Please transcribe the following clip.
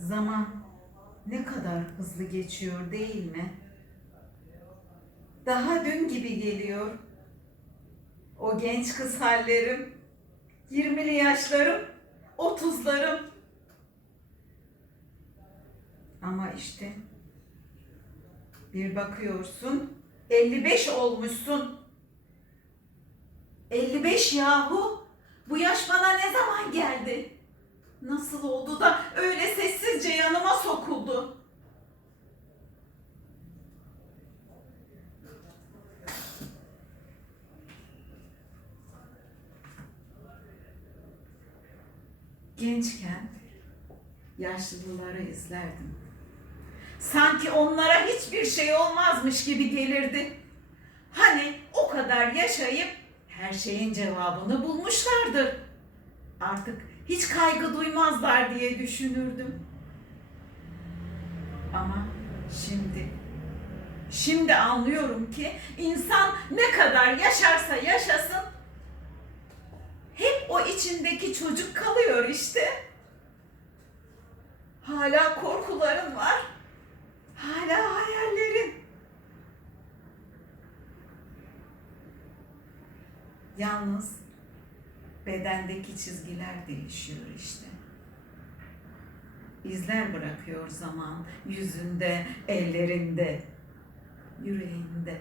Zaman ne kadar hızlı geçiyor değil mi? Daha dün gibi geliyor. O genç kız hallerim, 20'li yaşlarım, 30'larım. Ama işte bir bakıyorsun 55 olmuşsun. 55 yahu. Bu yaş bana ne zaman geldi? Nasıl oldu da öyle sessizce Gençken yaşlıları izlerdim. Sanki onlara hiçbir şey olmazmış gibi gelirdi. Hani o kadar yaşayıp her şeyin cevabını bulmuşlardır. Artık hiç kaygı duymazlar diye düşünürdüm. Ama şimdi şimdi anlıyorum ki insan ne kadar yaşarsa yaşasın içindeki çocuk kalıyor işte. Hala korkuların var. Hala hayallerin. Yalnız bedendeki çizgiler değişiyor işte. İzler bırakıyor zaman yüzünde, ellerinde, yüreğinde.